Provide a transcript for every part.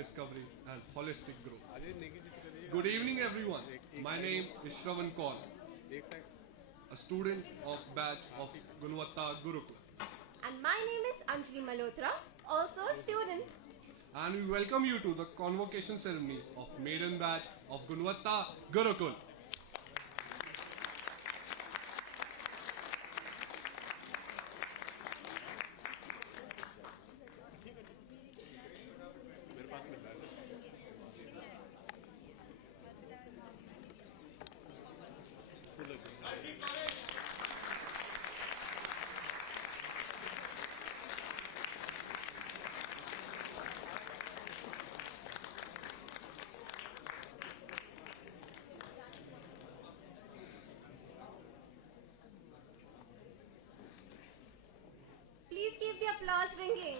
discovery and holistic growth. Good evening, everyone. My name is Shravan Kaur, a student of batch of Gunvatta Gurukul. And my name is Anjali Malhotra, also a student. And we welcome you to the convocation ceremony of maiden batch of Gunvatta Gurukul. Please keep the applause ringing.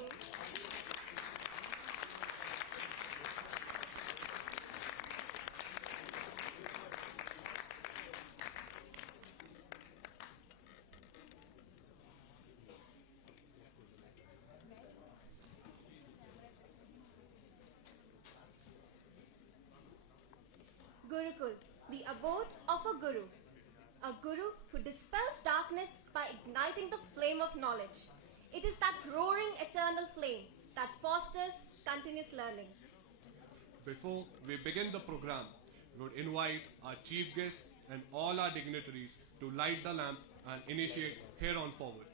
Gurukul, the abode of a guru. A guru who dispels darkness by igniting the flame of knowledge. It is that roaring eternal flame that fosters continuous learning. Before we begin the program, we would invite our chief guest and all our dignitaries to light the lamp and initiate here on forward.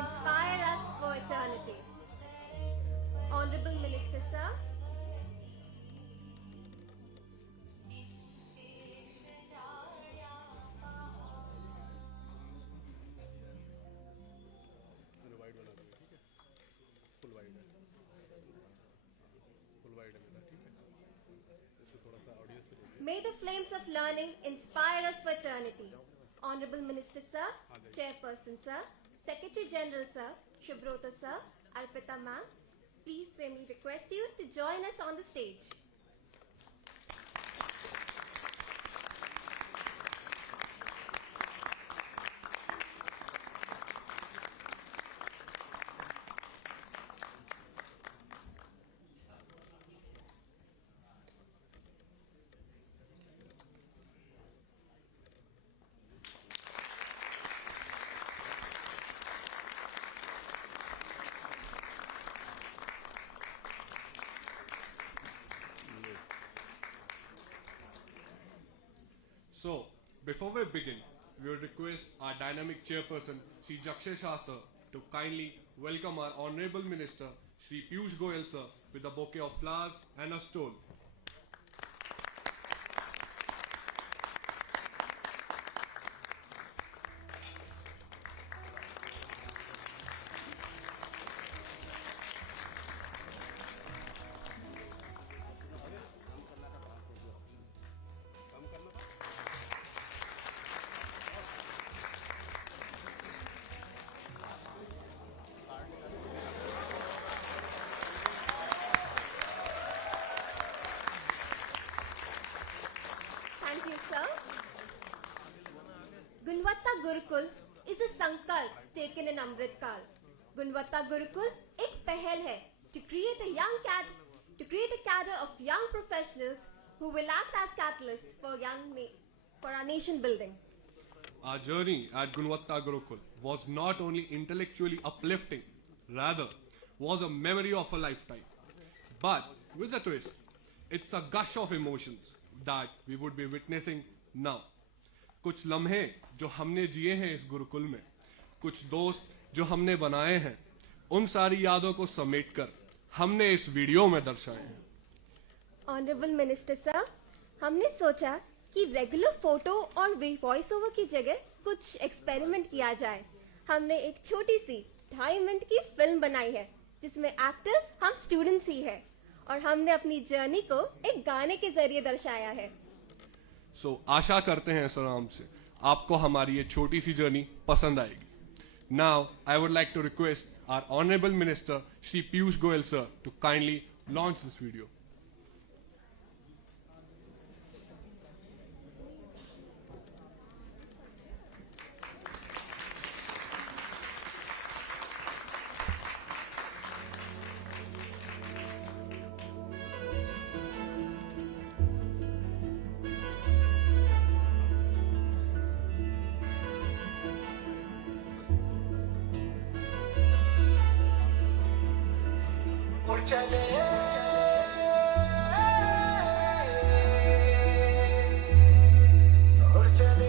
Inspire us for eternity. Honorable Minister, sir. May the flames of learning inspire us for eternity. Honorable Minister, sir. Chairperson, sir. Secretary General, sir, Shubrota, sir, Arpita, ma'am, please may we request you to join us on the stage. So, before we begin, we would request our dynamic chairperson, Shri Jakshay Shah sir, to kindly welcome our Honorable Minister, Shri Piyush Goyal sir, with a bouquet of flowers and a stole. Thank you, sir. Gunvatta Gurukul is a sankalp taken in Amrit Kal. Gunvatta Gurukul एक पहल है to create a cadre of young professionals who will act as catalysts for our nation building. Our journey at Gunvatta Gurukul was not only intellectually uplifting, rather was a memory of a lifetime. But with a twist, It's a gush of emotions that we would be witnessing now. कुछ लम्हे जो हमने जिए हैं इस गुरुकुल में, कुछ दोस्त जो हमने बनाए हैं, उन सारी यादों को समेटकर हमने इस वीडियो में दर्शाए हैं। ऑनरेबल मिनिस्टर सर, हमने सोचा कि रेगुलर फोटो और वॉइस ओवर की जगह कुछ एक्सपेरिमेंट किया जाए। हमने एक छोटी सी 2.5 मिनट की फिल्म बनाई है जिसमें एक्टर्स हम स्टूडेंट्स ही हैं और हमने अपनी जर्नी को एक गाने के जरिए दर्शाया है। आशा करते हैं सर हमसे आपको हमारी ये छोटी सी जर्नी पसंद आएगी। Now I would like to request our Honorable Minister Shri Piyush Goyal sir to kindly launch this video. उड़ चले उड़ चले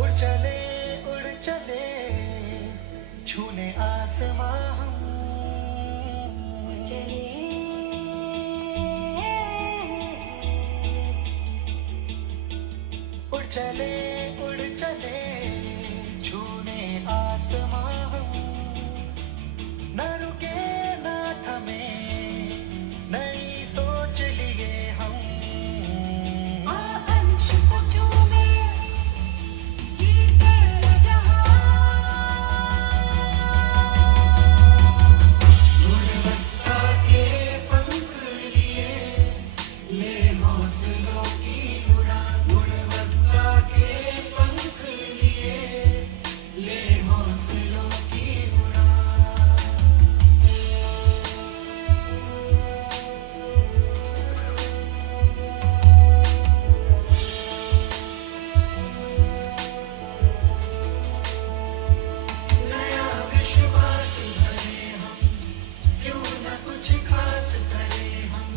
उड़ चले उड़ चले छूने आसमां हम चले उड़ चले उड़ चले छूने आसमां हम न रुके न थमे नई सोच लिए हम आकांक्ष को चूमे जीते जहां गुणवत्ता के पंख लिए ले हौसलों की उड़ान गुणवत्ता के पंख लिए ले हौसलों की उड़ान नया विश्वास भरे हम क्यों न कुछ खास करें हम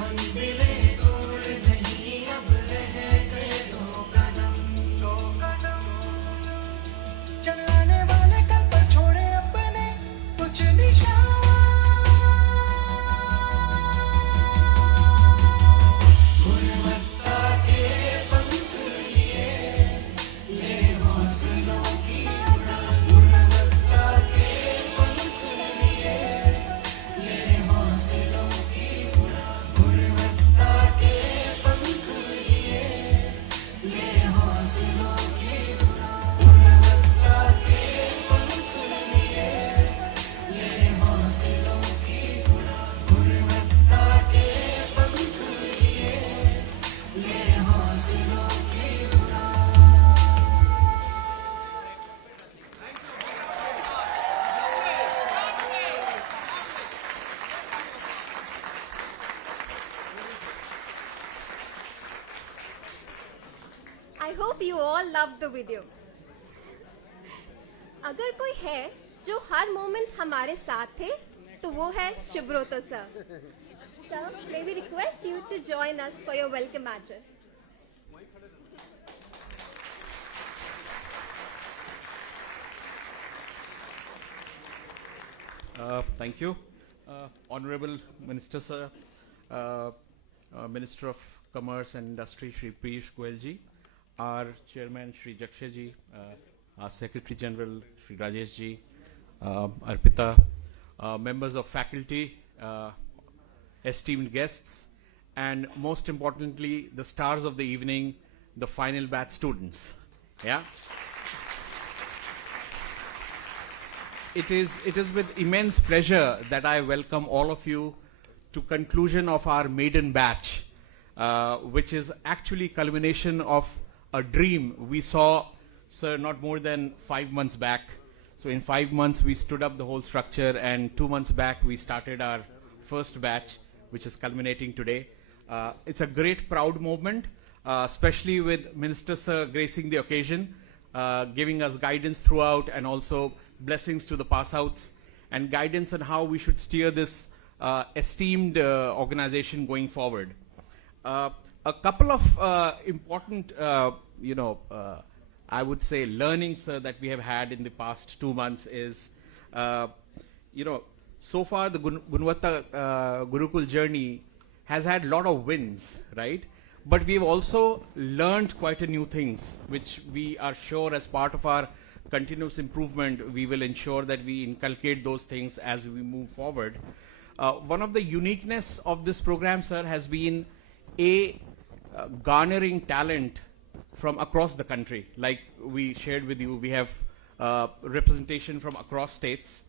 मंजिलें दूर नहीं अब रह गए दो कदम चलाने वाले कल पर छोड़े अपने कुछ निशान गुणवत्ता के पंख लिए ले हौसलों की उड़ान गुणवत्ता के पंख लिए ले हौसलों की उड़ान गुणवत्ता के पंख लिए ले हौसलों की उड़ान गुणवत्ता के पंख लिए ले हौसलों की उड़ान गुणवत्ता के पंख लिए ले हौसलों की उड़ान I hope you all loved the video. अगर कोई है जो हर मोमेंट हमारे साथ थे तो वो है शुभ्रोतो sir. Sir, may we request you to join us for your welcome address. Thank you. Honorable Minister Sir, Minister of Commerce and Industry Shri Piyush Goyal ji, our Chairman Shri Jakshay ji, our Secretary General Shri Rajesh ji, Arpita, members of faculty, esteemed guests, and most importantly, the stars of the evening, the final batch students. Yeah. It is with immense pleasure that I welcome all of you to conclusion of our maiden batch, which is actually culmination of a dream we saw, sir, not more than 5 months back. So in 5 months we stood up the whole structure, and 2 months back we started our first batch, which is culminating today. It's a great proud moment, especially with Minister Sir gracing the occasion, giving us guidance throughout and also blessings to the pass outs. and guidance on how we should steer this esteemed organization going forward. A couple of important, I would say, learnings that we have had in the past 2 months is, so far the Gunvatta Gurukul journey has had a lot of wins, right? But we've also learned quite a new things, which we are sure as part of our continuous improvement, we will ensure that we inculcate those things as we move forward. One of the uniqueness of this program, sir, has been garnering talent from across the country. Like we shared with you, we have representation from across states.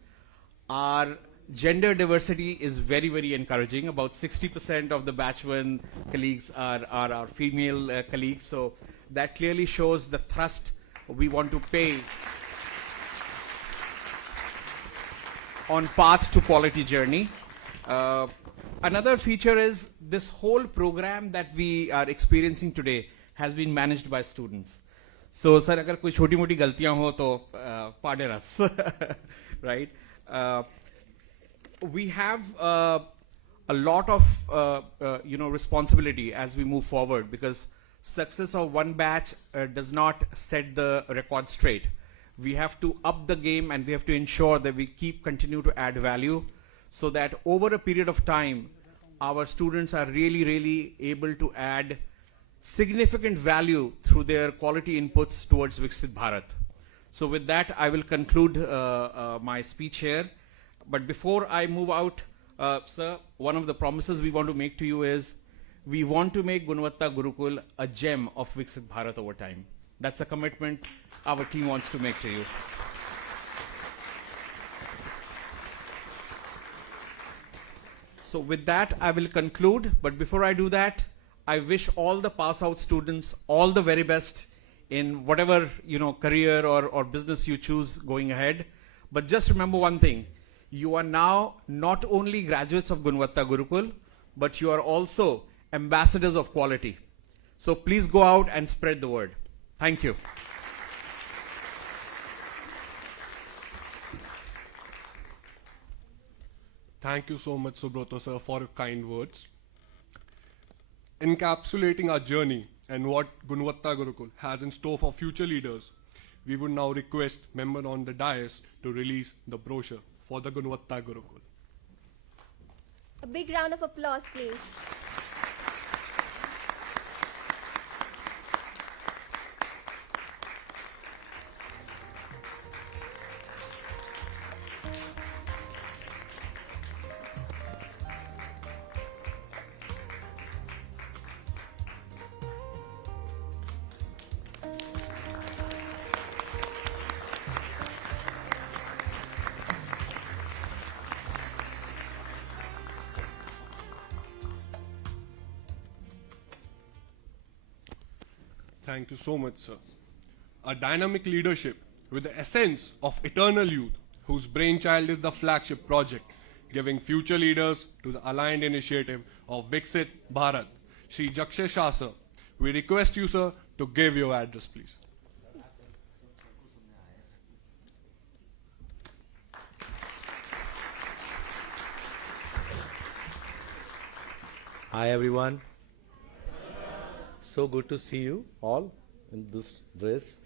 Our gender diversity is very, very encouraging. About 60% of the batch one colleagues are our female colleagues. So that clearly shows the thrust we want to pay on path to quality journey. Another feature is this whole program that we are experiencing today has been managed by students. So, sir, agar koi choti moti galtiyan ho to pardon us, right? We have a lot of responsibility as we move forward, because success of one batch does not set the record straight. We have to up the game, and we have to ensure that we continue to add value, so that over a period of time, our students are really able to add significant value through their quality inputs towards Viksit Bharat. So with that, I will conclude my speech here. But before I move out, sir, one of the promises we want to make to you is, we want to make Gunvatta Gurukul a gem of Viksit Bharat over time. That's a commitment our team wants to make to you. So with that, I will conclude. But before I do that, I wish all the pass-out students all the very best in whatever career or business you choose going ahead. But just remember one thing: you are now not only graduates of Gunvatta Gurukul, but you are also ambassadors of quality. So please go out and spread the word. Thank you. Thank you so much, Subroto sir, for your kind words. Encapsulating our journey and what Gunvatta Gurukul has in store for future leaders, we would now request member on the dais to release the brochure for the Gunvatta Gurukul. A big round of applause, please. Thank you so much, sir. A dynamic leadership with the essence of eternal youth, whose brainchild is the flagship project, giving future leaders to the aligned initiative of Viksit Bharat. Shri Jakshay Shah, sir, we request you, sir, to give your address, please. Hi everyone. So good to see you all in this dress.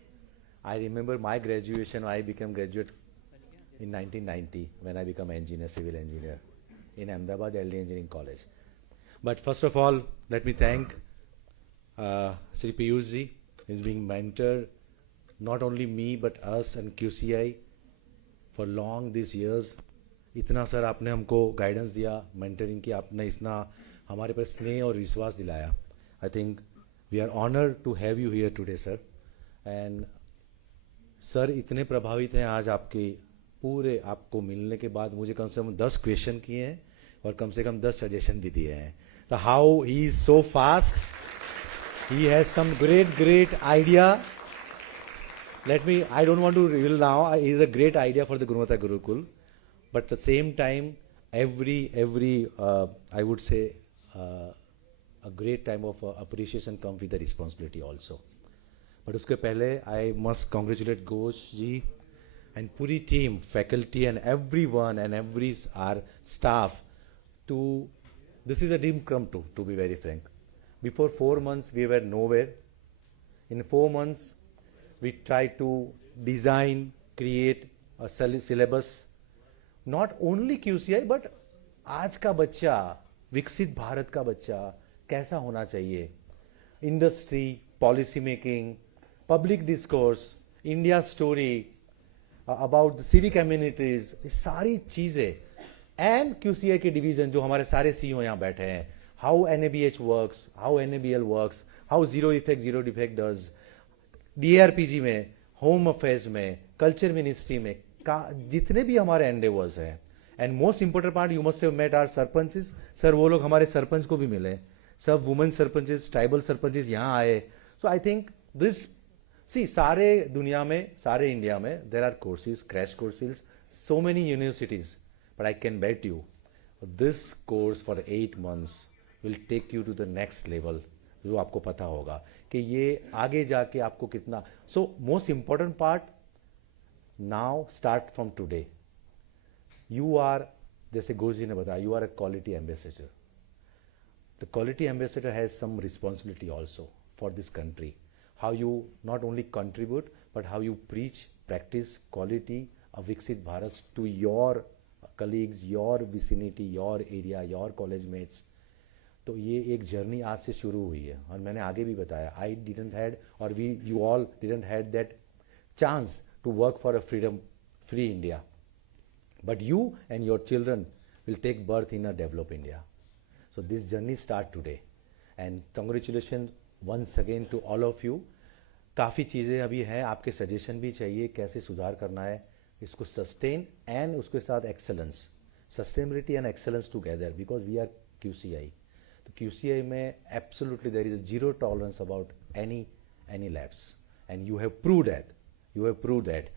I remember my graduation. I became graduate in 1990 when I became engineer, civil engineer in Ahmedabad LD Engineering College. But first of all, let me thank Sri Piyush ji. He's being mentor, not only me but us and QCI for long these years. इतना sir आपने हमको guidance दिया, mentoring की, आपने इतना हमारे पर स्नेह और विश्वास दिलाया. I think we are honored to have you here today, sir. And sir इतने प्रभावित हैं आज आपके पूरे आपको मिलने के बाद. मुझे कम से कम 10 क्वेश्चन किए हैं और कम से कम 10 सजेशन भी दिए हैं. So how he is so fast, he has some great idea. I don't want to reveal now. It is a great idea for the Gunvatta Gurukul, but at the same time, every I would say a great time of appreciation comes with the responsibility also. But uske pehle, I must congratulate Ghosh ji and puri team, faculty and everyone and every our staff to, this is a dream come true, to be very frank. Before 4 months, we were nowhere. In 4 months, we tried to design, create a syllabus. Not only QCI, but आज का बच्चा, विकसित भारत का बच्चा कैसा होना चाहिए, industry, policy making, public discourse, India story, about the civic communities, सारी चीजें, एंड QCI के डिवीजन जो हमारे सारे CEO यहाँ बैठे हैं, how NABH works, how NABL works, how zero effect zero defect does, DRPG में, होम अफेयर्स में, कल्चर मिनिस्ट्री में, जितने भी हमारे एंडेवर्स हैं. And most important part, you must have met our sarpanches. Sir वो लोग हमारे सरपंच को भी मिले, सब वुमेन सरपंचेस, ट्राइबल सरपंचेस यहाँ आए. सो आई थिंक दिस, सी सारे दुनिया में, सारे इंडिया में there are courses, crash courses, so many universities, but I can bet you this course for 8 months will take you to the next level, जो आपको पता होगा कि ये आगे जाके आपको कितना. So most important part, now start from today, you are, जैसे गुरु जी ने बताया, you are a quality ambassador. The quality ambassador has some responsibility also for this country. How you not only contribute, but how you preach, practice quality of विकसित Bharat to your colleagues, your vicinity, your area, your college mates. तो ये एक journey आज से शुरू हुई है. और मैंने आगे भी बताया, आई डिडंट हैड, और we, you all didn't had that chance to work for a freedom, free India. But you and your children will take birth in a developed India. So this journey start today. And congratulations once again to all of you. काफ़ी चीज़ें अभी हैं, आपके suggestion भी चाहिए कैसे सुधार करना है इसको, सस्टेन एंड उसके साथ excellence, sustainability and excellence together, because we are QCI. तो QCI में absolutely there is zero tolerance about any lapse, and you have prove that.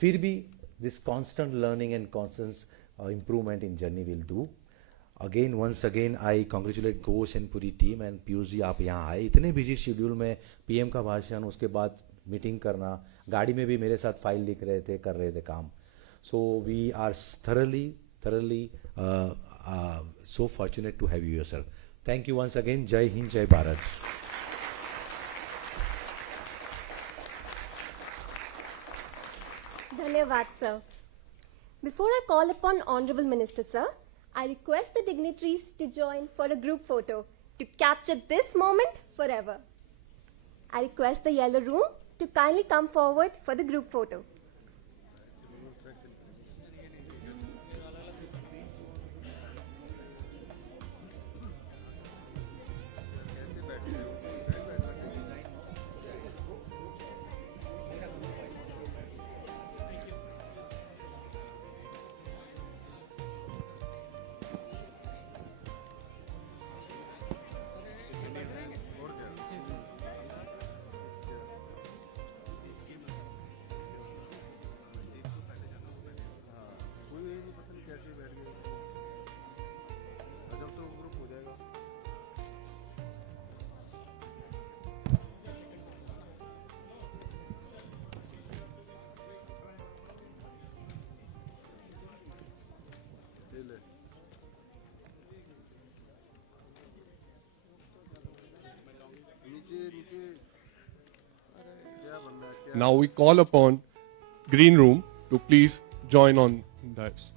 फिर भी this constant learning and constant improvement in journey will do. Again, once again, I congratulate Ghosh and Puri team, and Piyush ji आप यहाँ आए इतने busy schedule में, PM का भाषण, उसके बाद मीटिंग करना, गाड़ी में भी मेरे साथ फाइल लिख रहे थे, कर रहे थे काम. So we are thoroughly so fortunate to have you here, sir. Thank you once again. Jai Hind, Jai Bharat. Dhanyavad, sir. Before I call upon Honorable Minister, sir, I request the dignitaries to join for a group photo to capture this moment forever. I request the yellow room to kindly come forward for the group photo. Now we call upon Green Room to please join on dais.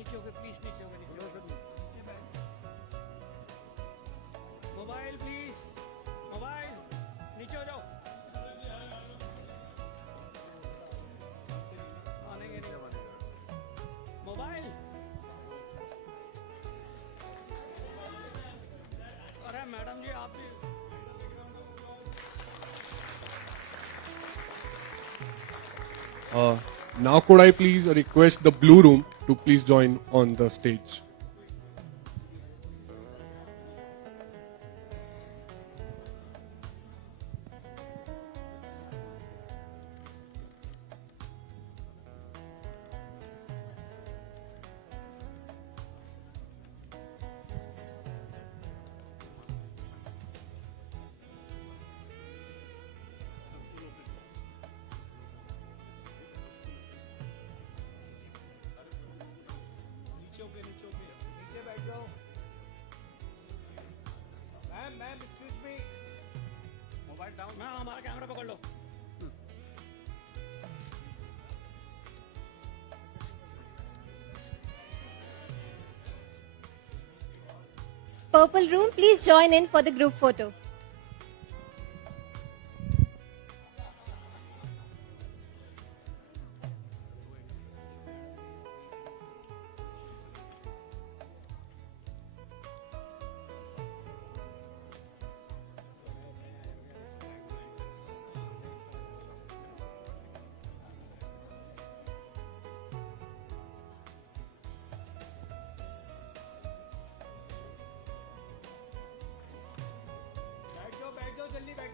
नीचे होके please, नीचे होके, नीचे होके. Mobile please, mobile नीचे हो जाओ. आनेंगे नहीं मोबाइल. अरे मैडम जी आप भी Now could I please request the blue room to please join on the stage. नीचे बैठ जाओ। Ma'am excuse me, mobile down. Ma'am हमारा कैमरा पकड़ लो। Purple room, please join in for the group photo. बैठ जाओ जल्दी बैठ।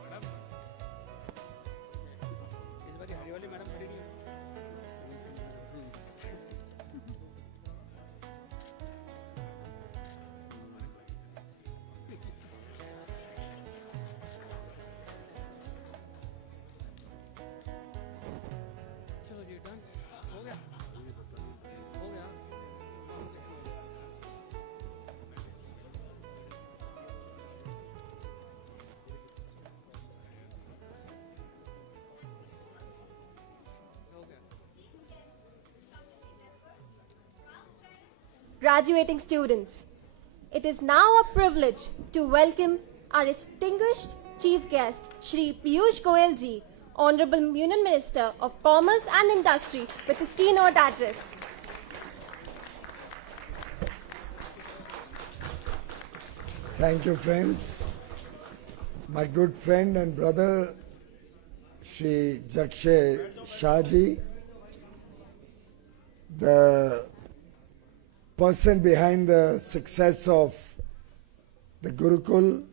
मैडम इस बार हरी वाली मैडम खड़ी नहीं है। चलो जी डन हो गया। Graduating students, it is now a privilege to welcome our distinguished chief guest, Shri Piyush Goyal ji, Honorable Union Minister of Commerce and Industry, with his keynote address. Thank you, friends. My good friend and brother, Shri Jakshay Shahji, the person behind the success of the Gurukul,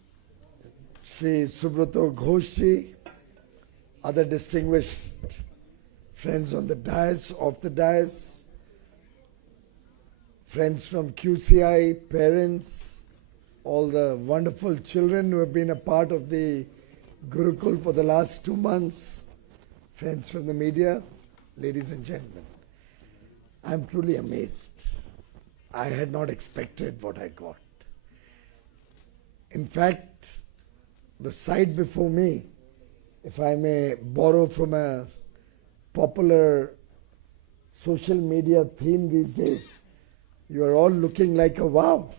Shri Subrato Ghoshji, other distinguished friends on the dais, off the dais, friends from QCI, parents, all the wonderful children who have been a part of the Gurukul for the last 2 months, friends from the media, ladies and gentlemen. I'm truly amazed. I had not expected what I got. In fact, the sight before me, if I may borrow from a popular social media theme these days, you are all looking like a wow.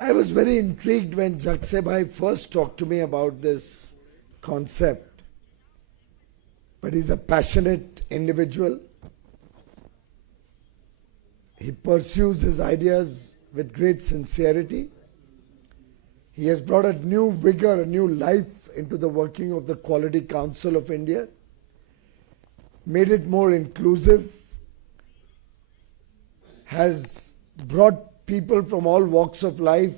I was very intrigued when Jakshay Bhai first talked to me about this concept. But he's a passionate individual. He pursues his ideas with great sincerity. He has brought a new vigor, a new life into the working of the Quality Council of India, made it more inclusive, has brought people from all walks of life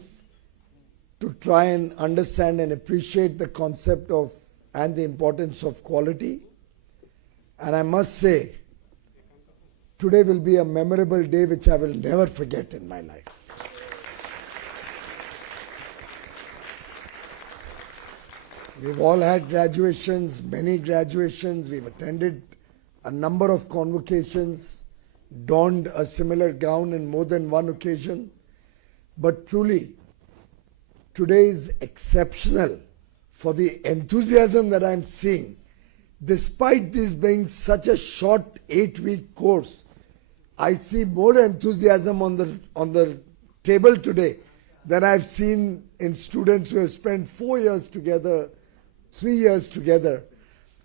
to try and understand and appreciate the concept of and the importance of quality. And I must say, today will be a memorable day which I will never forget in my life. We've all had graduations, many graduations. We've attended a number of convocations, donned a similar gown in more than one occasion. But truly, today is exceptional for the enthusiasm that I'm seeing. Despite this being such a short 8-week course, I see more enthusiasm on the table today than I've seen in students who have spent 4 years together 3 years together.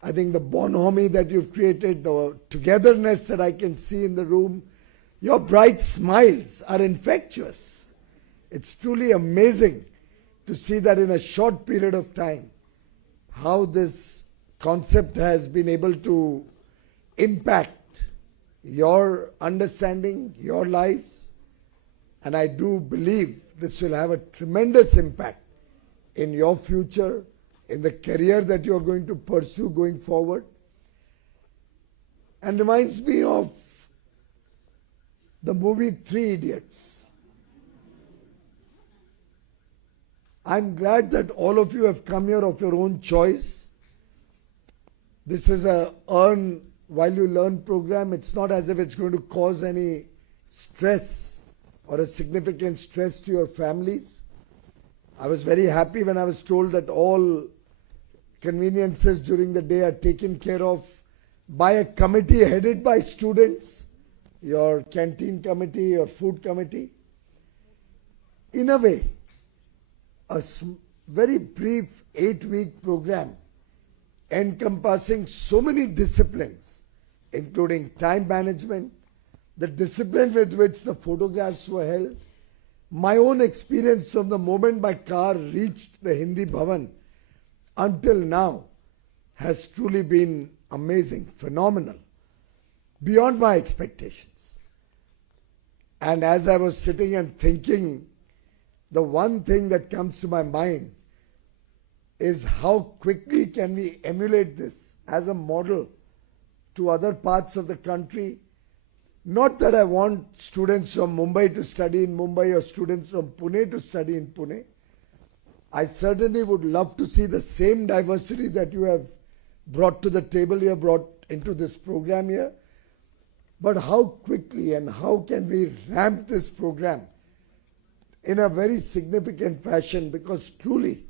I think the bonhomie that you've created, the togetherness that I can see in the room, your bright smiles are infectious. It's truly amazing to see that in a short period of time, how this concept has been able to impact your understanding, your lives. And I do believe this will have a tremendous impact in your future, in the career that you're going to pursue going forward. And reminds me of the movie Three Idiots. I'm glad that all of you have come here of your own choice. This is a earn while you learn program. It's not as if it's going to cause any stress or a significant stress to your families. I was very happy when I was told that all conveniences during the day are taken care of by a committee headed by students, your canteen committee, your food committee. In a way, a very brief 8-week program encompassing so many disciplines, including time management, the discipline with which the photographs were held, my own experience from the moment my car reached the Hindi Bhavan until now has truly been amazing, phenomenal, beyond my expectations. And as I was sitting and thinking, the one thing that comes to my mind is how quickly can we emulate this as a model to other parts of the country. Not that I want students from Mumbai to study in Mumbai or students from Pune to study in Pune. I certainly would love to see the same diversity that you have brought to the table here, brought into this program here. But how quickly and how can we ramp this program in a very significant fashion? Because truly,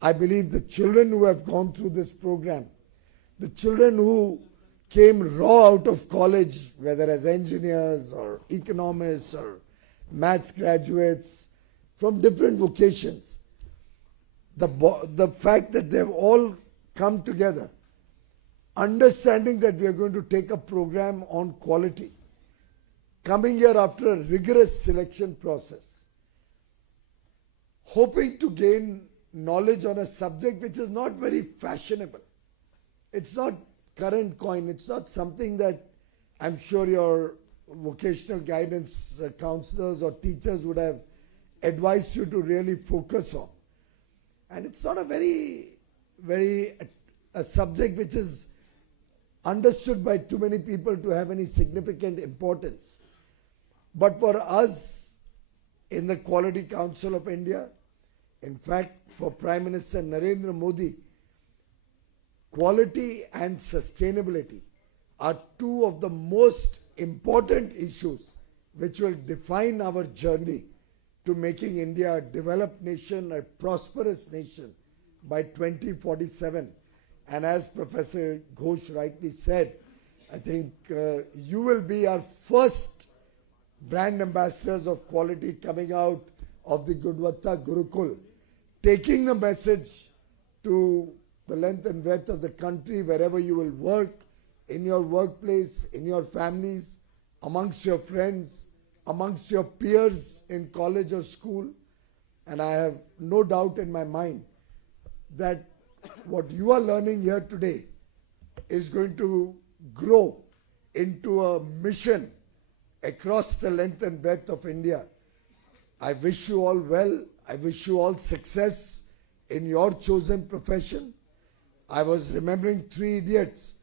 I believe the children who have gone through this program, the children who came raw out of college, whether as engineers or economists or maths graduates from different vocations, the fact that they've all come together, understanding that we are going to take a program on quality, coming here after a rigorous selection process, hoping to gain knowledge on a subject which is not very fashionable. It's not current coin. It's not something that I'm sure your vocational guidance counselors or teachers would have advised you to really focus on. And it's not a a subject which is understood by too many people to have any significant importance. But for us in the Quality Council of India, in fact, for Prime Minister Narendra Modi, quality and sustainability are two of the most important issues which will define our journey to making India a developed nation, a prosperous nation by 2047. And as Professor Ghosh rightly said, I think you will be our first brand ambassadors of quality coming out of the Gunvatta Gurukul, taking the message to the length and breadth of the country, wherever you will work, in your workplace, in your families, amongst your friends, amongst your peers in college or school. And I have no doubt in my mind that what you are learning here today is going to grow into a mission across the length and breadth of India. I wish you all well. I wish you all success in your chosen profession. I was remembering Three Idiots,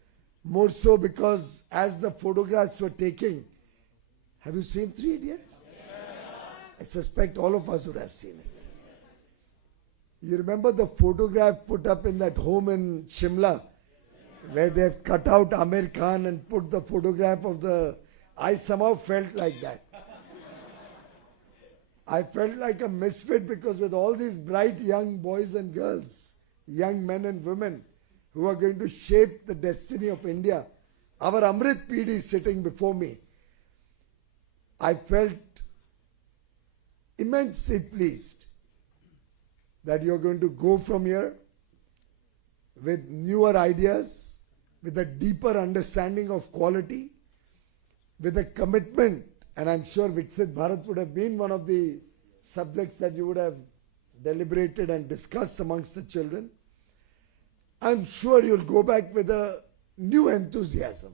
more so because as the photographs were taking, have you seen Three Idiots? I suspect all of us would have seen it. You remember the photograph put up in that home in Shimla, where they've cut out Amir Khan and put the photograph of the... I somehow felt like that. I felt like a misfit because with all these bright young boys and girls, young men and women who are going to shape the destiny of India, our Amrit PD sitting before me, I felt immensely pleased that you're going to go from here with newer ideas, with a deeper understanding of quality, with a commitment, and I'm sure Viksit Bharat would have been one of the subjects that you would have deliberated and discussed amongst the children. I'm sure you'll go back with a new enthusiasm.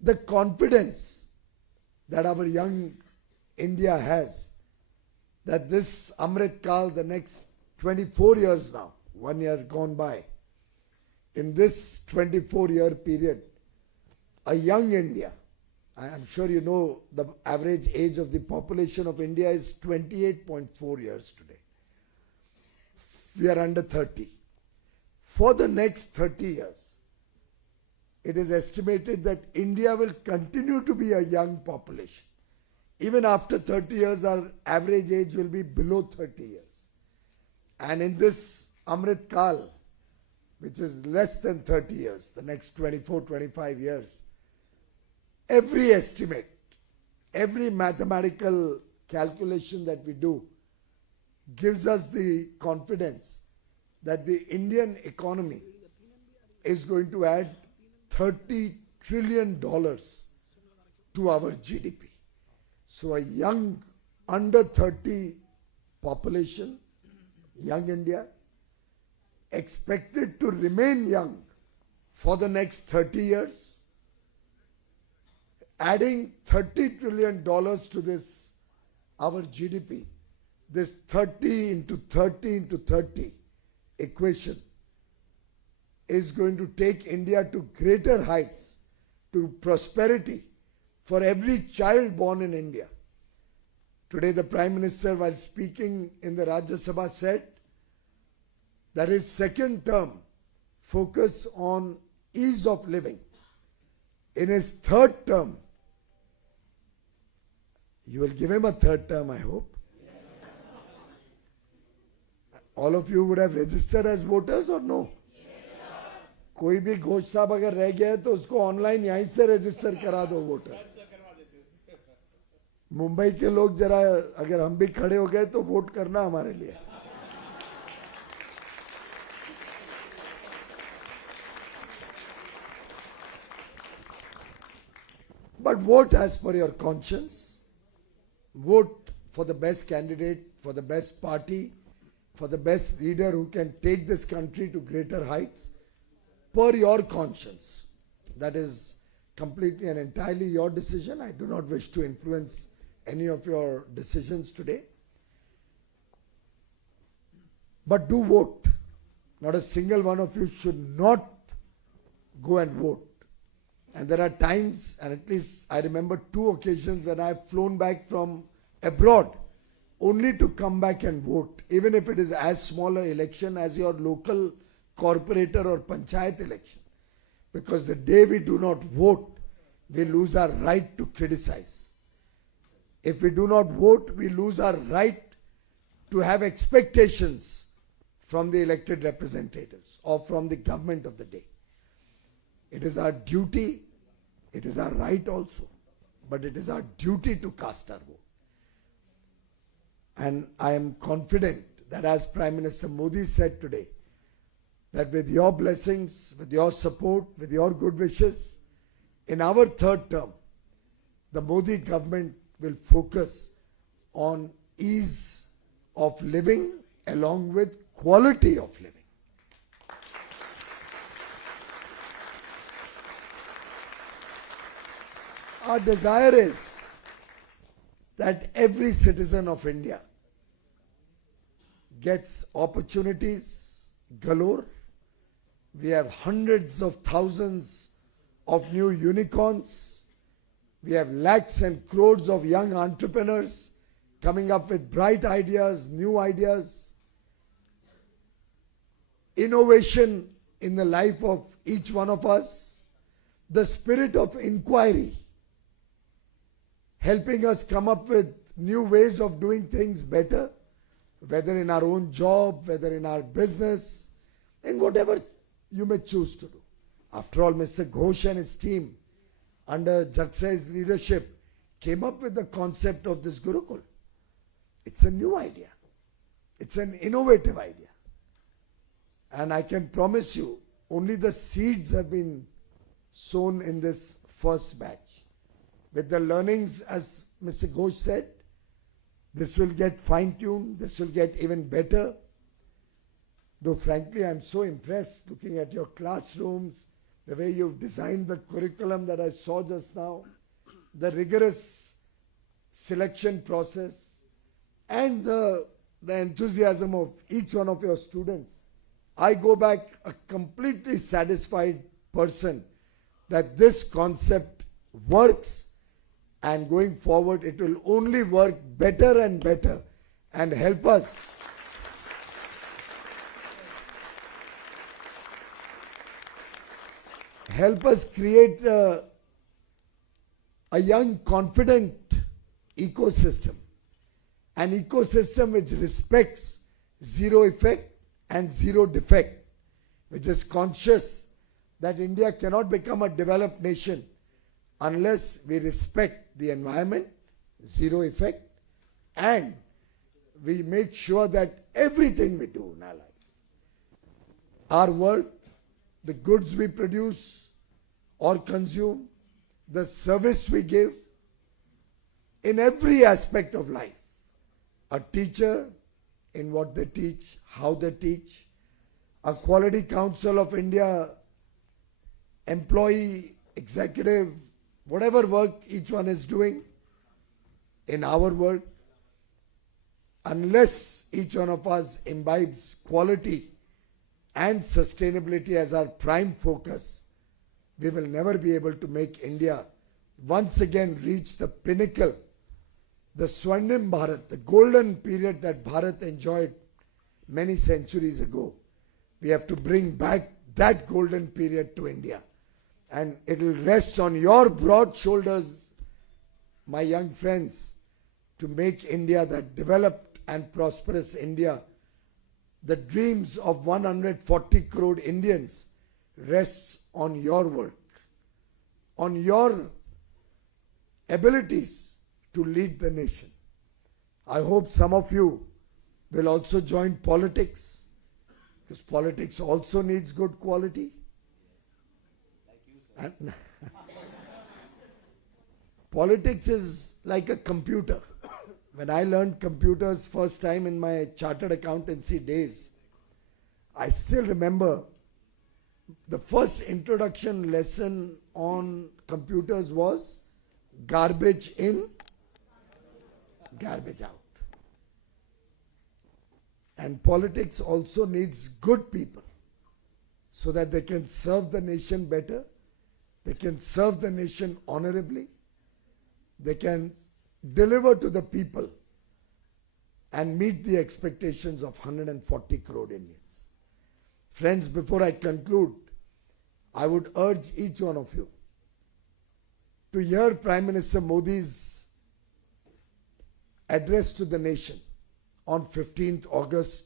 The confidence that our young India has, that this Amrit Kal, the next 24 years now, 1 year gone by, in this 24-year period, a young India, I am sure you know the average age of the population of India is 28.4 years today. We are under 30. For the next 30 years, it is estimated that India will continue to be a young population. Even after 30 years, our average age will be below 30 years. And in this Amrit Kal, which is less than 30 years, the next 24, 25 years, every estimate, every mathematical calculation that we do gives us the confidence that the Indian economy is going to add $30 trillion to our GDP. So a young, under 30 population, young India, expected to remain young for the next 30 years, adding $30 trillion to this, our GDP, this 30 into 30 into 30 equation is going to take India to greater heights, to prosperity for every child born in India. Today the Prime Minister, while speaking in the Rajya Sabha, said that his second term focus on ease of living. In his third term, you will give him a third term, I hope. All of you would have registered as voters or no? कोई भी घोष साहब अगर रह गया है तो उसको online यहीं से रजिस्टर करा दो वोटर. मुंबई के लोग जरा अगर हम भी खड़े हो गए तो वोट करना हमारे लिए. But vote as per your conscience. Vote for the best candidate, for the best party, for the best leader who can take this country to greater heights, per your conscience. That is completely and entirely your decision. I do not wish to influence any of your decisions today. But do vote. Not a single one of you should not go and vote. And there are times, and at least I remember 2 occasions when I have flown back from abroad only to come back and vote, even if it is as small an election as your local corporator or panchayat election. Because the day we do not vote, we lose our right to criticize. If we do not vote, we lose our right to have expectations from the elected representatives or from the government of the day. It is our duty, it is our right also, but it is our duty to cast our vote. And I am confident that, as Prime Minister Modi said today, that with your blessings, with your support, with your good wishes, in our third term, the Modi government will focus on ease of living along with quality of living. Our desire is that every citizen of India gets opportunities galore. We have hundreds of thousands of new unicorns. We have lakhs and crores of young entrepreneurs coming up with bright ideas, new ideas. Innovation in the life of each one of us. The spirit of inquiry, helping us come up with new ways of doing things better, whether in our own job, whether in our business, in whatever you may choose to do. After all, Mr. Ghosh and his team, under Jagsai's leadership, came up with the concept of this Gurukul. It's a new idea. It's an innovative idea. And I can promise you, only the seeds have been sown in this first batch. With the learnings, as Mr. Ghosh said, this will get fine-tuned, this will get even better. Though frankly, I'm so impressed looking at your classrooms, the way you've designed the curriculum that I saw just now, the rigorous selection process, and the enthusiasm of each one of your students. I go back a completely satisfied person that this concept works, and going forward it will only work better and better and help us create a young, confident ecosystem. An ecosystem which respects zero effect and zero defect, which is conscious that India cannot become a developed nation unless we respect the environment, zero effect, and we make sure that everything we do in our life, our work, the goods we produce or consume, the service we give, in every aspect of life, a teacher in what they teach, how they teach, a Quality Council of India employee, executive, whatever work each one is doing, in our work, unless each one of us imbibes quality and sustainability as our prime focus, we will never be able to make India once again reach the pinnacle, the Swarnim Bharat, the golden period that Bharat enjoyed many centuries ago. We have to bring back that golden period to India. And it will rest on your broad shoulders, my young friends, to make India that developed and prosperous India. The dreams of 140 crore Indians rests on your work, on your abilities to lead the nation. I hope some of you will also join politics, because politics also needs good quality. And politics is like a computer. When I learned computers first time in my chartered accountancy days, I still remember the first introduction lesson on computers was garbage in, garbage out. And politics also needs good people so that they can serve the nation better, they can serve the nation honorably, they can deliver to the people and meet the expectations of 140 crore Indians. Friends, before I conclude, I would urge each one of you to hear Prime Minister Modi's address to the nation on 15th August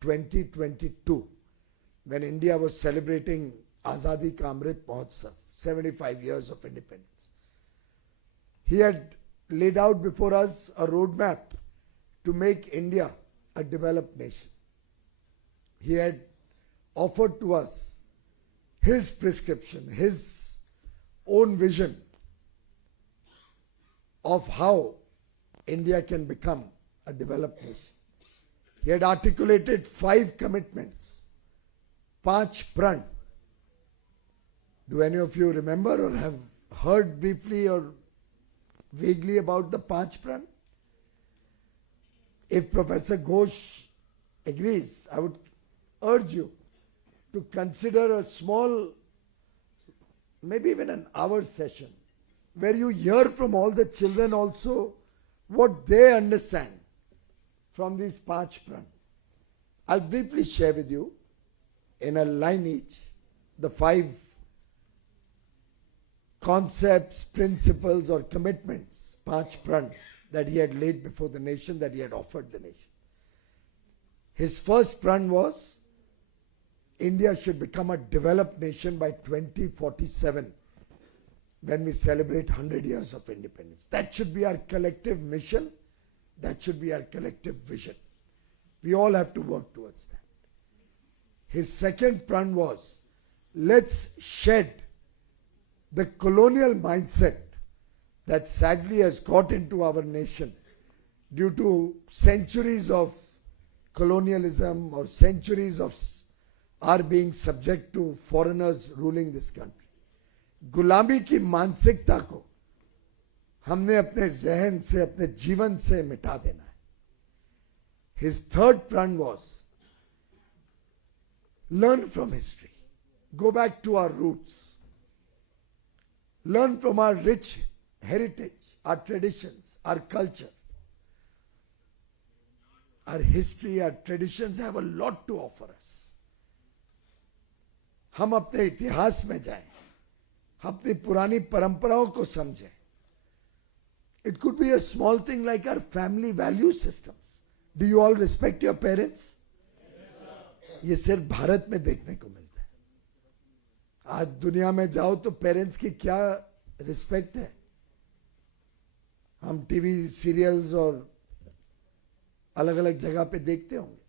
2022, when India was celebrating Azadi Ka Amrit Mahotsav, 75 years of independence. He had laid out before us a roadmap to make India a developed nation. He had offered to us his prescription, his own vision of how India can become a developed nation. He had articulated 5 commitments, 5 pran. Do any of you remember or have heard briefly or vaguely about the 5 pran? If Professor Ghosh agrees, I would urge you to consider a small, maybe even an hour session, where you hear from all the children also what they understand from these 5 pran. I'll briefly share with you in a line each the 5 concepts, principles or commitments, 5 pran, that he had laid before the nation, that he had offered the nation. His first pran was India should become a developed nation by 2047, when we celebrate 100 years of independence. That should be our collective mission. That should be our collective vision. We all have to work towards that. His second prong was, let's shed the colonial mindset that sadly has got into our nation due to centuries of colonialism or centuries of our being subject to foreigners ruling this country. गुलामी की मानसिकता को हमने अपने जहन से, अपने जीवन से मिटा देना है. His third prong was, learn from history. Go back to our roots. Learn from our rich heritage, our traditions, our culture. Our history, our traditions have a lot to offer us. हम अपने इतिहास में जाएं, अपनी पुरानी परंपराओं को समझें. It could be a small thing like our family value systems. Do you all respect your parents? ये सिर्फ भारत में देखने को मिलता है. आज दुनिया में जाओ तो पेरेंट्स की क्या रिस्पेक्ट है. हम टीवी सीरियल्स और अलग अलग जगह पे देखते होंगे.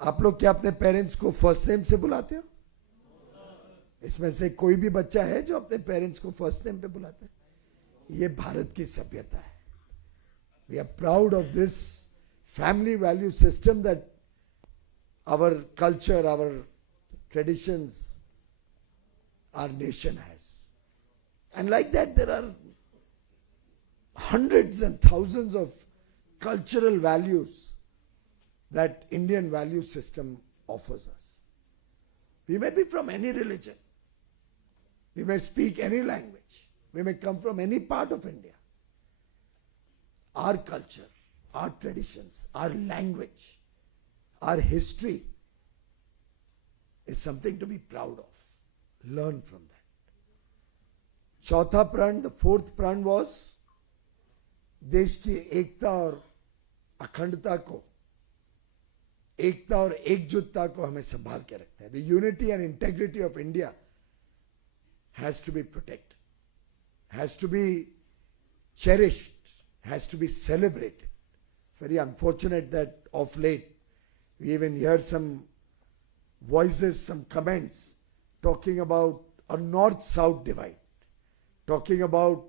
आप लोग क्या अपने पेरेंट्स को फर्स्ट नेम से बुलाते हो? इसमें से कोई भी बच्चा है जो अपने पेरेंट्स को फर्स्ट नेम पे बुलाता है? ये भारत की सभ्यता है. We are proud of this family value system that our culture, our traditions, our nation has. And like that, there are hundreds and thousands of cultural values that Indian value system offers us. We may be from any religion. We may speak any language. We may come from any part of India. Our culture, our traditions, our language, our history is something to be proud of. Learn from that. चौथा प्रण, the fourth प्रण was, देश की एकता और अखंडता को, एकता और एकजुटता को हमें संभाल के रखना है. The unity and integrity of India has to be protected, has to be cherished, has to be celebrated. It's very unfortunate that of late we even heard some voices, some comments talking about a north-south divide, talking about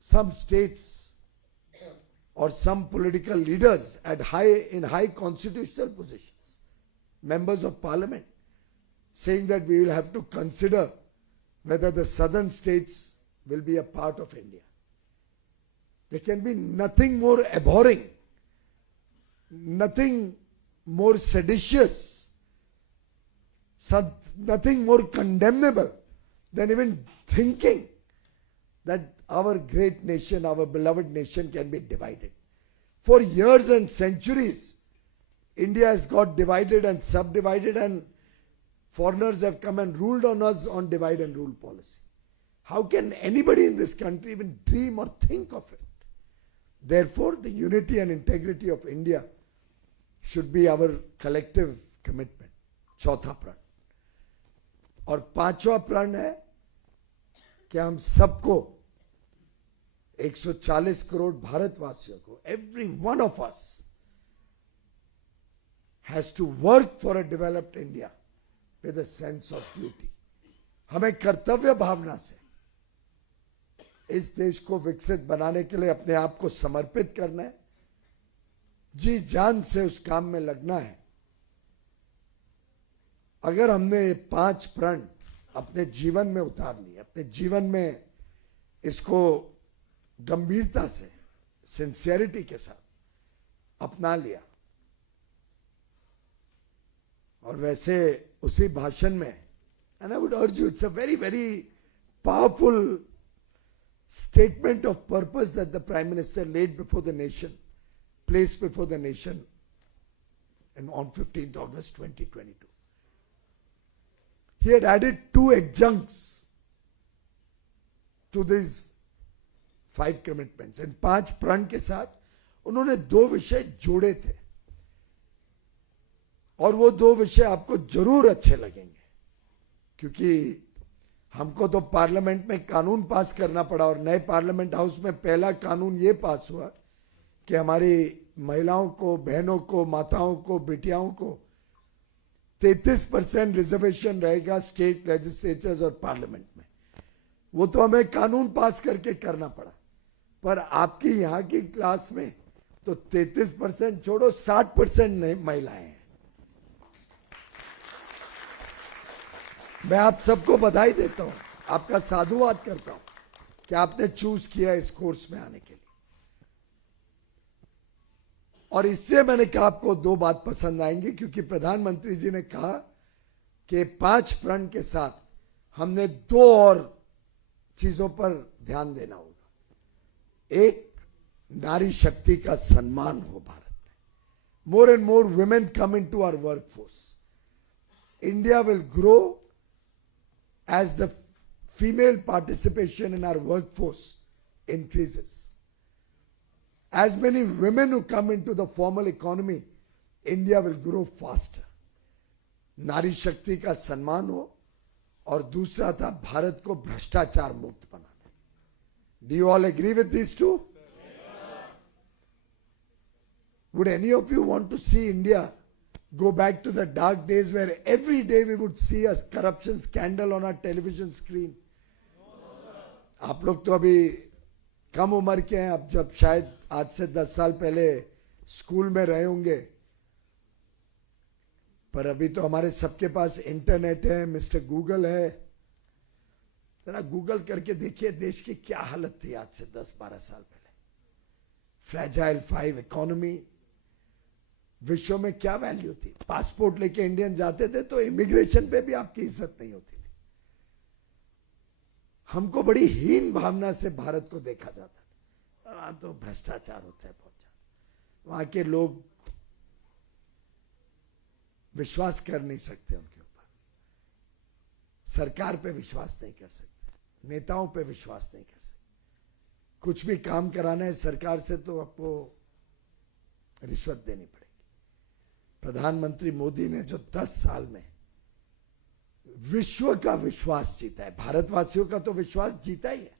some states or some political leaders in high constitutional positions, members of parliament, saying that we will have to consider whether the southern states will be a part of India. There can be nothing more abhorring, nothing more seditious, nothing more condemnable than even thinking that our great nation, our beloved nation can be divided. For years and centuries, India has got divided and subdivided, and foreigners have come and ruled on us on divide and rule policy. How can anybody in this country even dream or think of it? Therefore, the unity and integrity of India should be our collective commitment. चौथा प्रण. और पांचवा प्रण है कि हम सबको 140 करोड़ भारतवासियों को, every one of us has to work for a developed India with a sense of duty. हमें कर्तव्य भावना से इस देश को विकसित बनाने के लिए अपने आप को समर्पित करना है, जी जान से उस काम में लगना है. अगर हमने ये 5 प्रण अपने जीवन में उतार लिए, अपने जीवन में इसको गंभीरता से, सिंसियरिटी के साथ अपना लिया, और वैसे उसी भाषण में, and I would urge you, it's a very, very powerful statement of purpose that the Prime Minister laid before the nation, placed before the nation on 15th August 2022. He had added 2 adjuncts to these 5 commitments. And 5 प्रण के साथ उन्होंने 2 विषय जोड़े थे. और वो 2 विषय आपको जरूर अच्छे लगेंगे, क्योंकि हमको तो पार्लियामेंट में कानून पास करना पड़ा, और नए पार्लियामेंट हाउस में पहला कानून ये पास हुआ कि हमारी महिलाओं को, बहनों को, माताओं को, बेटियाओं को 33% रिजर्वेशन रहेगा स्टेट लेजिस्लेचर्स और पार्लियामेंट में। वो तो हमें कानून पास करके करना पड़ा, पर आपकी यहां की क्लास में तो 33% छोड़ो 60% महिलाएं हैं। मैं आप सबको बधाई देता हूं, आपका साधुवाद करता हूं कि आपने चूज किया इस कोर्स में आने के लिए। और इससे मैंने कहा आपको दो बात पसंद आएंगी, क्योंकि प्रधानमंत्री जी ने कहा कि 5 प्रण के साथ हमने 2 और चीजों पर ध्यान देना होगा। एक, नारी शक्ति का सम्मान हो भारत में। More and more women come into our workforce. India will grow as the female participation in our workforce increases. As many women who come into the formal economy, India will grow faster. नारी शक्ति का सम्मान हो, और दूसरा था भारत को भ्रष्टाचार मुक्त बनाना। Do you all agree with these two? Would any of you want to see India go back to the dark days where every day we would see a corruption scandal on our television screen? आप लोग तो अभी कम उम्र के हैं, अब जब शायद आज से 10 साल पहले स्कूल में रहे होंगे, पर अभी तो हमारे सबके पास इंटरनेट है, मिस्टर गूगल है। जरा गूगल करके देखिए देश की क्या हालत थी आज से 10-12 साल पहले। फ्रैजाइल 5 इकोनॉमी, विश्व में क्या वैल्यू थी। पासपोर्ट लेके इंडियन जाते थे तो इमिग्रेशन पे भी आपकी इज्जत नहीं होती थी। हमको बड़ी हीन भावना से भारत को देखा जाता था। वहां तो भ्रष्टाचार होता है बहुत ज्यादा, वहां के लोग विश्वास कर नहीं सकते उनके ऊपर, सरकार पे विश्वास नहीं कर सकते, नेताओं पे विश्वास नहीं कर सकते। कुछ भी काम कराना है सरकार से तो आपको रिश्वत देनी पड़ेगी। प्रधानमंत्री मोदी ने जो 10 साल में विश्व का विश्वास जीता है, भारतवासियों का तो विश्वास जीता ही है।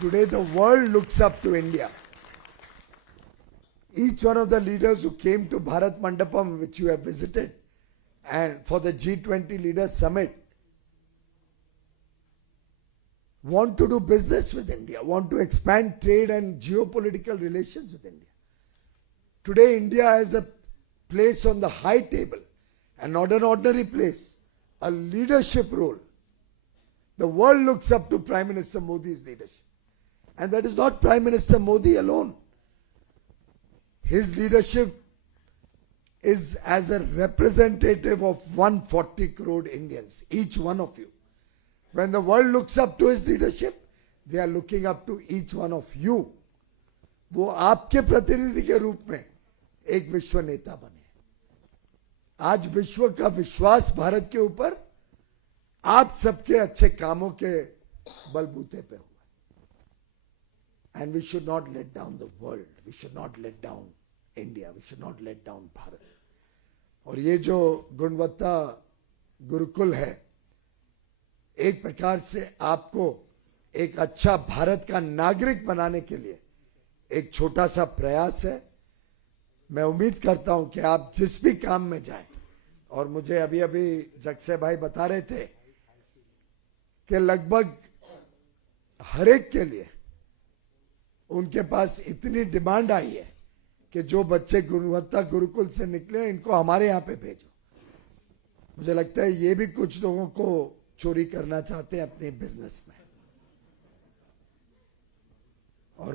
Today the world looks up to India. Each one of the leaders who came to Bharat Mandapam, which you have visited, and for the G20 Leaders Summit, want to do business with India, want to expand trade and geopolitical relations with India. Today, India has a place on the high table, and not an ordinary place, a leadership role. The world looks up to Prime Minister Modi's leadership. And that is not Prime Minister Modi alone. His leadership is as a representative of 140 crore Indians, each one of you. When the world looks up to his leadership, they are looking up to each one of you. वो आपके प्रतिनिधि के रूप में एक विश्व नेता बने। आज विश्व का विश्वास भारत के ऊपर आप सबके अच्छे कामों के बलबूते पे हुआ। And we should not let down the world. We should not let down India. We should not let down Bharat. और ये जो गुणवत्ता गुरुकुल है, एक प्रकार से आपको एक अच्छा भारत का नागरिक बनाने के लिए एक छोटा सा प्रयास है। मैं उम्मीद करता हूं कि आप जिस भी काम में जाएं, और मुझे अभी अभी जगसे भाई बता रहे थे कि लगभग हर एक के लिए उनके पास इतनी डिमांड आई है कि जो बच्चे गुणवत्ता गुरुकुल से निकले इनको हमारे यहां पे भेजो। मुझे लगता है ये भी कुछ लोगों को चोरी करना चाहते हैं अपने बिजनेस में। और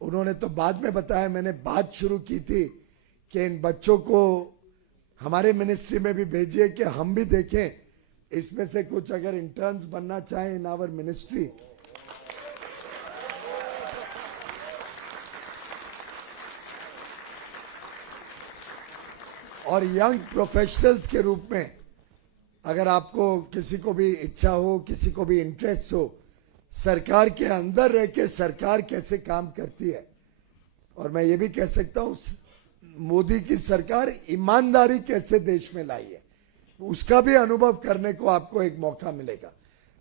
उन्होंने तो बाद में बताया, मैंने बात शुरू की थी कि इन बच्चों को हमारे मिनिस्ट्री में भी भेजिए कि हम भी देखें, इसमें से कुछ अगर इंटर्न्स बनना चाहें इन आवर मिनिस्ट्री। और यंग प्रोफेशनल्स के रूप में अगर आपको किसी को भी इच्छा हो, किसी को भी इंटरेस्ट हो, सरकार के अंदर रह के सरकार कैसे काम करती है, और मैं ये भी कह सकता हूं मोदी की सरकार ईमानदारी कैसे देश में लाई है, उसका भी अनुभव करने को आपको एक मौका मिलेगा।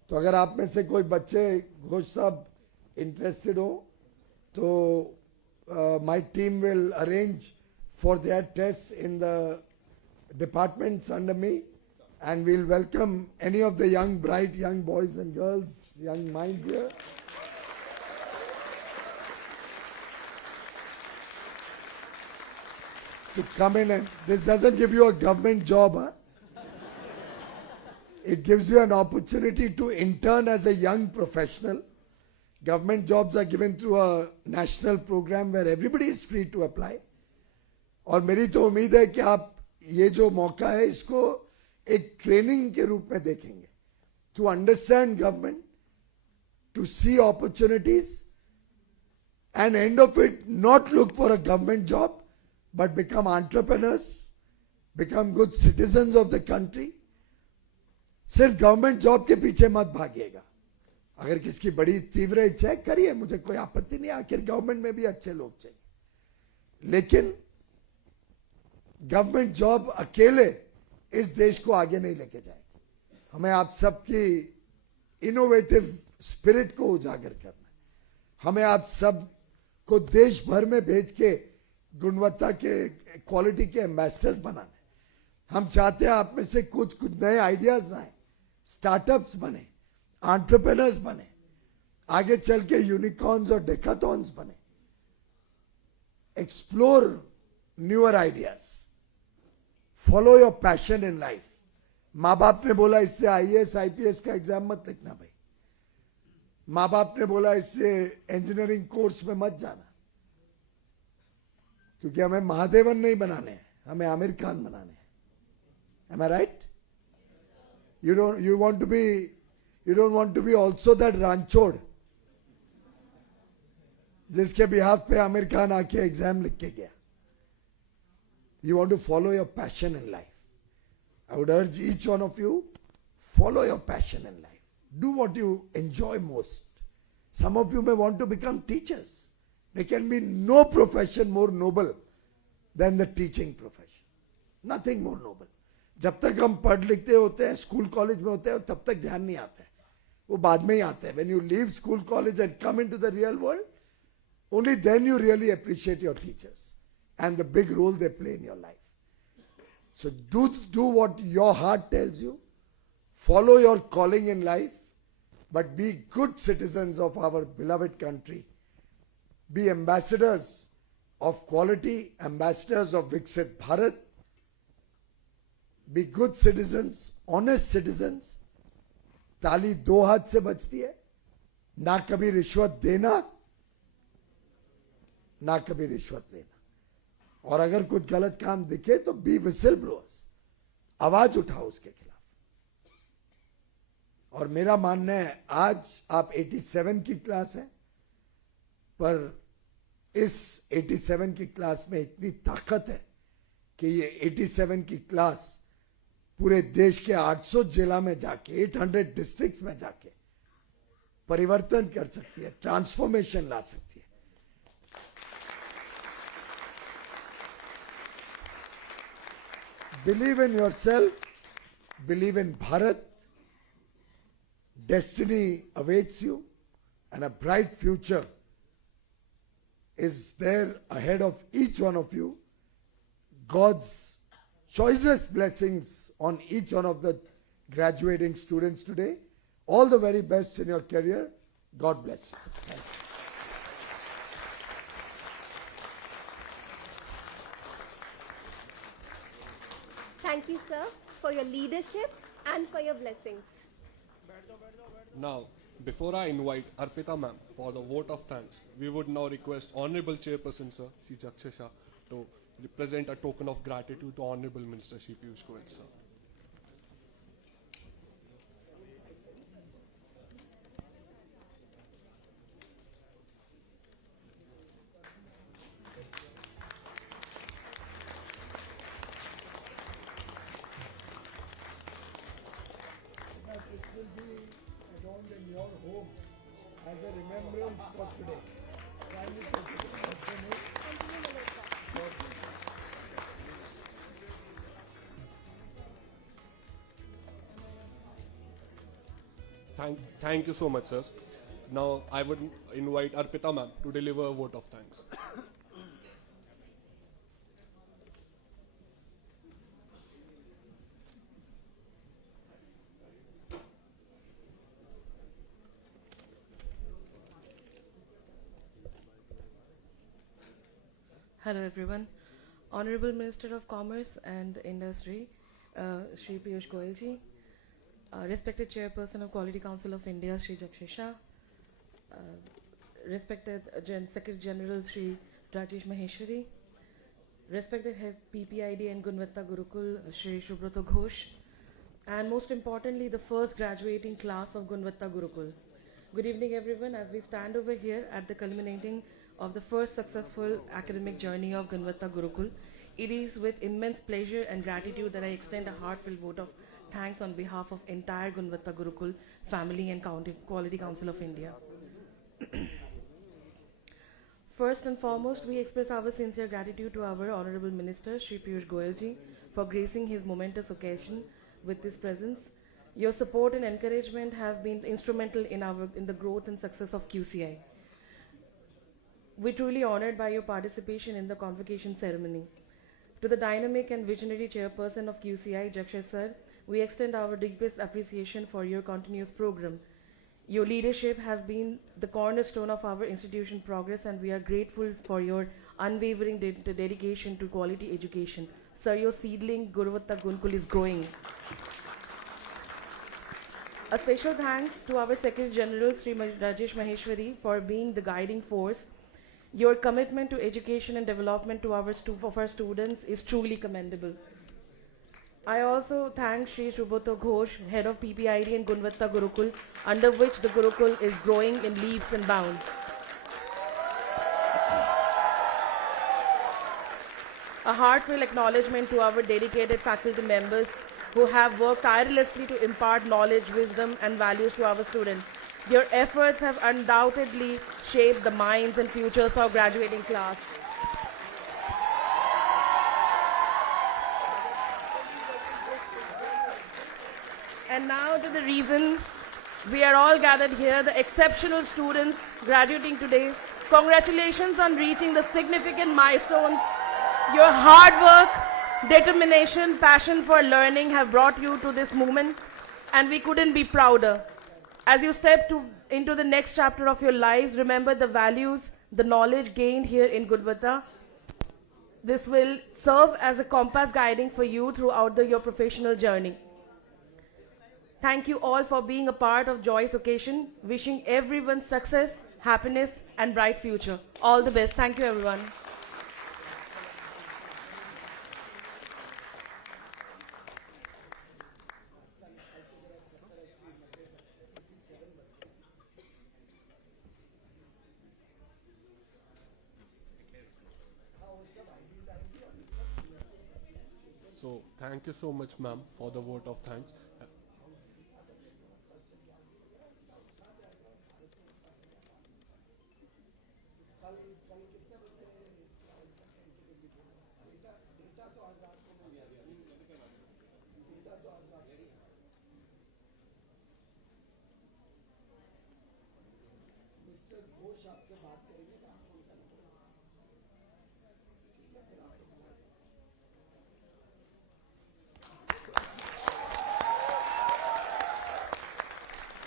तो अगर आप में से कोई बच्चे घोष साहब इंटरेस्टेड हो तो my team will arrange for their tests in the departments under me. And we'll welcome any of the young, bright young boys and girls, young minds here. To come in, and this doesn't give you a government job, huh? It gives you an opportunity to intern as a young professional. Government jobs are given through a national program where everybody is free to apply. और मेरी तो उम्मीद है कि आप ये जो मौका है इसको एक ट्रेनिंग के रूप में देखेंगे. To understand government, to see opportunities, and end of it, not look for a government job, but become entrepreneurs, become good citizens of the country. सिर्फ गवर्नमेंट जॉब के पीछे मत भागिएगा. अगर किसकी बड़ी तीव्र इच्छा है करिए, मुझे कोई आपत्ति नहीं. आखिर गवर्नमेंट में भी अच्छे लोग चाहिए. लेकिन गवर्नमेंट जॉब अकेले इस देश को आगे नहीं लेके जाएगी. हमें आप सबकी इनोवेटिव स्पिरिट को उजागर करना है. हमें आप सब को देश भर में भेज के गुणवत्ता के, क्वालिटी के एम्बेसडर्स बनाना है. हम चाहते हैं आप में से कुछ नए आइडियाज आए, स्टार्टअप्स बने, एंटरप्रेन्योर्स बने, आगे चल के यूनिकॉर्न्स और डेकाथॉन्स बने. Explore newer ideas, follow your passion in life. माँ बाप ने बोला इससे आईएएस आईपीएस का एग्जाम मत लिखना भाई. माँ बाप ने बोला इससे इंजीनियरिंग कोर्स में मत जाना, क्योंकि हमें महादेवन नहीं बनाने हैं, हमें आमिर खान बनाने हैं. Am I right? You don't want to be also that ranchod जिसके बिहाफ पे आमिर खान आके एग्जाम लिख के गया. You want to follow your passion in life. I would urge each one of you, follow your passion in life. Do what you enjoy most. Some of you may want to become teachers. There can be no profession more noble than the teaching profession. Nothing more noble. जब तक हम पढ़ लिखते होते हैं, school college में होते हैं, तब तक ध्यान नहीं आता है, वो बाद में ही आता है. When you leave school, college and come into the real world, only then you really appreciate your teachers and the big role they play in your life. So do what your heart tells you, follow your calling in life, but be good citizens of our beloved country. Be ambassadors of quality, ambassadors of Viksit Bharat. Be good citizens, honest citizens. ताली दो हाथ से बजती है. ना कभी रिश्वत देना, ना कभी रिश्वत लेना. और अगर कुछ गलत काम दिखे तो बी विसल ब्लोअर्स, आवाज उठाओ उसके खिलाफ. और मेरा मानना है आज आप 87 की क्लास है, पर इस 87 की क्लास में इतनी ताकत है कि ये 87 की क्लास पूरे देश के 800 जिला में जाके, 800 डिस्ट्रिक्ट्स में जाके परिवर्तन कर सकती है, ट्रांसफॉर्मेशन ला सकती है. Believe in yourself, believe in Bharat. Destiny awaits you and a bright future is there ahead of each one of you. God's choicest blessings on each one of the graduating students today. All the very best in your career. God bless you. Thank you. Thank you, sir, for your leadership and for your blessings. Now, before I invite Arpita ma'am for the vote of thanks, we would now request Honorable Chairperson Sir, Shri Jakshasha, to represent a token of gratitude to Honorable Minister Shri Piyush Goyal sir. It will be adorned in your home as a remembrance for today. Kindly take it. What's your name? Thank you so much, sir. Now I would invite Arpita ma'am to deliver a vote of thanks. Hello everyone. Honorable Minister of Commerce and Industry, Shri Piyush Goyal ji, respected Chairperson of Quality Council of India, Shri Jakshay Shah, respected Secretary General, Shri Rajesh Maheshwari, respected Head PPID and Gunvatta Gurukul, Shri Shubhrato Ghosh, and most importantly, the first graduating class of Gunvatta Gurukul. Good evening, everyone. As we stand over here at the culminating of the first successful academic journey of Gunvatta Gurukul, it is with immense pleasure and gratitude that I extend a heartfelt vote of thanks on behalf of entire Gunvatta Gurukul family and Quality Council of India. First and foremost, we express our sincere gratitude to our Honorable Minister, Shri Piyush Goyal ji, for gracing his momentous occasion with his presence. Your support and encouragement have been instrumental in the growth and success of QCI. We're truly honored by your participation in the convocation ceremony. To the dynamic and visionary chairperson of QCI, Jakshay sir, we extend our deepest appreciation for your continuous program. Your leadership has been the cornerstone of our institution progress, and we are grateful for your unwavering dedication to quality education. Sir, your seedling Gurukul Gurukul is growing. A special thanks to our Secretary General, Sri Rajesh Maheshwari, for being the guiding force. Your commitment to education and development of our students is truly commendable. I also thank Sri Shubhrato Ghosh, Head of PPID and Gunvatta Gurukul, under which the Gurukul is growing in leaps and bounds. A heartfelt acknowledgement to our dedicated faculty members who have worked tirelessly to impart knowledge, wisdom, and values to our students. Your efforts have undoubtedly shaped the minds and futures of graduating class. And now to the reason we are all gathered here, the exceptional students graduating today. Congratulations on reaching the significant milestones. Your hard work, determination, passion for learning have brought you to this moment, and we couldn't be prouder. As you step into the next chapter of your lives, remember the values, the knowledge gained here in Gunvatta. This will serve as a compass guiding for you throughout your professional journey. Thank you all for being a part of joyous occasion. Wishing everyone success, happiness, and bright future. All the best. Thank you, everyone. So thank you so much, ma'am, for the vote of thanks.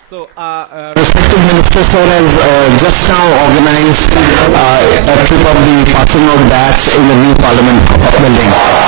So, Respected Minister Sir has just now organized a trip of the passing out batch in the new Parliament building.